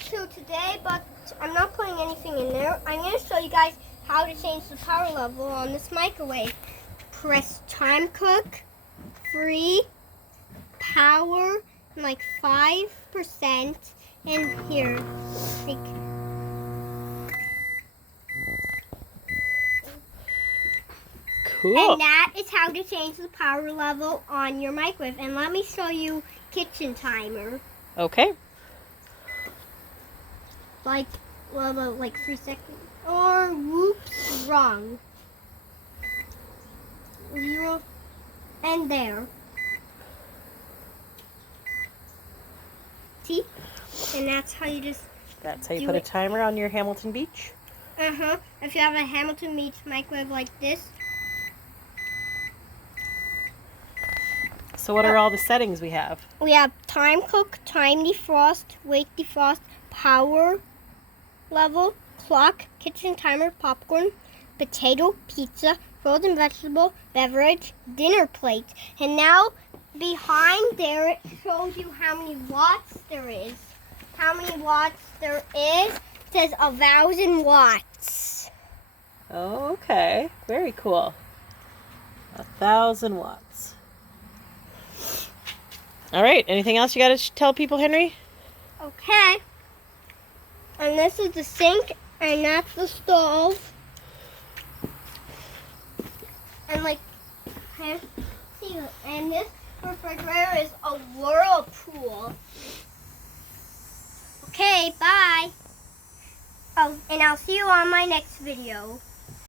to today, but I'm not putting anything in there. I'm going to show you guys how to change the power level on this microwave. Press time cook, free, power, like 5%, and here, like, Cool. and that is how to change the power level on your microwave. And let me show you kitchen timer. Okay. Like 3 seconds. Or whoops, wrong. 0 and there. See? And that's how you just That's how you do put a it. timer on your Hamilton Beach. If you have a Hamilton Beach microwave like this. So what are all the settings we have? We have time cook, time defrost, wait defrost, power level, clock, kitchen timer, popcorn, potato, pizza, frozen vegetable, beverage, dinner plate. And now behind there it shows you how many watts there is. How many watts there is? It says 1,000 watts. Oh, okay. Very cool. 1,000 watts. All right. Anything else you got to tell people, Henry? Okay. And this is the sink, and that's the stove. And see, and this refrigerator is a Whirlpool. Okay, bye. Oh, and I'll see you on my next video.